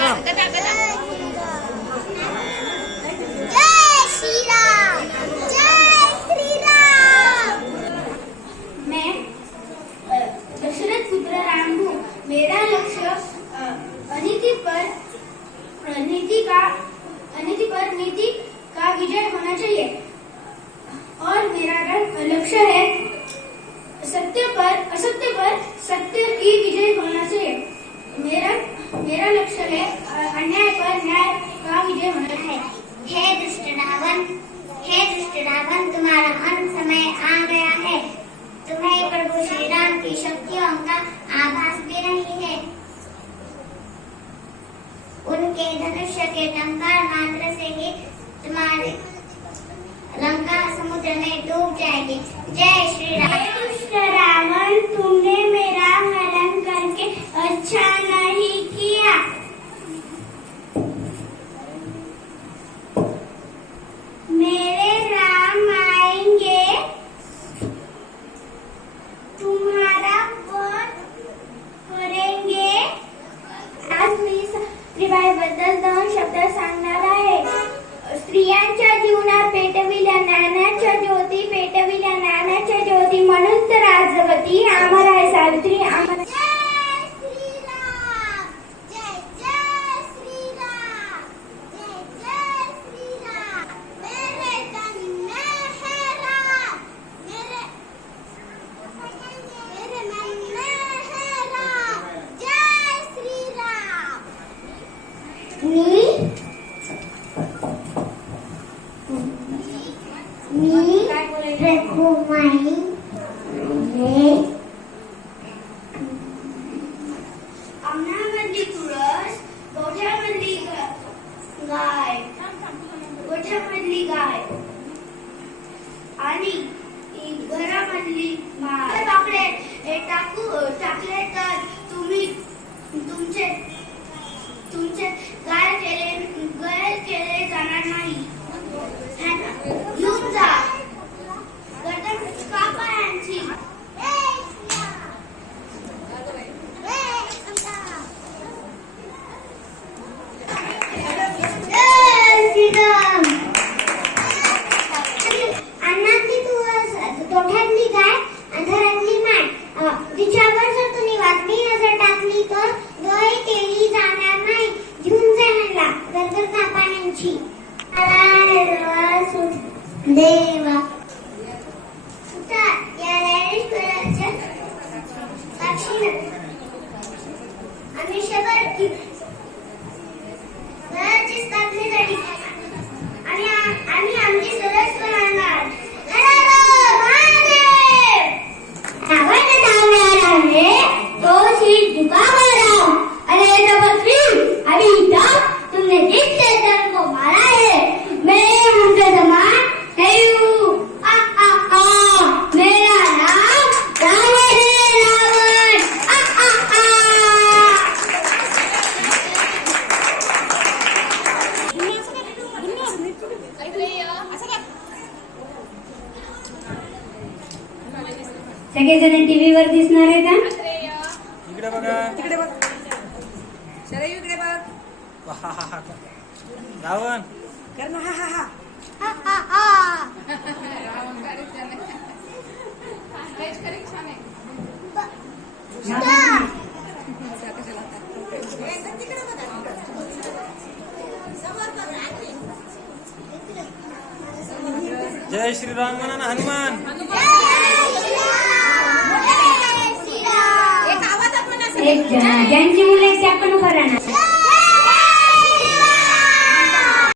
मैं दशरथ पुत्र राम हूँ। मेरा लक्ष्य अनीति पर नीति का विजय होना चाहिए और मेरा लक्ष्य है असत्य पर सत्य की विजय होना चाहिए। मेरा लक्ष्य है अन्याय पर न्याय का विजय होना है। हे दुष्ट रावण, तुम्हारा अंत समय आ गया है। तुम्हें प्रभु श्री राम की शक्तियों का आभास भी नहीं है। उनके धनुष्य के टंकार मात्र से ही तुम्हारी लंका समुद्र में डूब जाएगी। जय श्री राम। दुष्ट रावण, तुमने मेरा हरण करके अच्छा नहीं किया। मेरे राम आएंगे, तुम्हारा वध करेंगे। आज मी स्त्रीबाईबद्दल 2 शब्द सांगणार आहे। स्त्रियांच्या जीवनात पेटविल्या ज्ञानाच्या ज्योती, पेटविल्या ज्ञानाच्या ज्योती, म्हणून तर आज जगती अमर आहे सावित्री, अमर। अंगणामधली तुळस, गोठ्यामधली गाय आणि घरामधली माय। चॉकलेट टाकले तर तुम्ही तुमचे गाय केले जाणार नाही। घेऊन जा गर्दन कापा यांची। अन्नातली तुळस, गोठ्यातली गाय, घरातली माय, तिच्यावर जर तुम्ही वाकडी नजर टाकली तर गाय केली जाणार नाही। घेऊन जा ह्याला गर्दन कापा यांची। देवा सुद्धा या ज्ञानेश्वराच्या साक्षीनं आयुष्यभर घराची स्थापना झाली आणि आमची सरस राहणार। रावण धावणार आहे तो श्री तुकाराम। अरे तपस्वी, अभी तक तुमने जिस चेतन को मारा है मैं उनके समान नहीं हूँ। मेरा नाम रावण है, रावण। सगळेजण टीव्हीवर दिसणार आहे का? इकडे बघा, तिकडे बघ, शरयू इकडे बघ, रावण कर ना हा हा हा। जय श्रीराम म्हणा ना हनुमान। ज्यांची मुलं आहेत ते आपण उभं राहणार।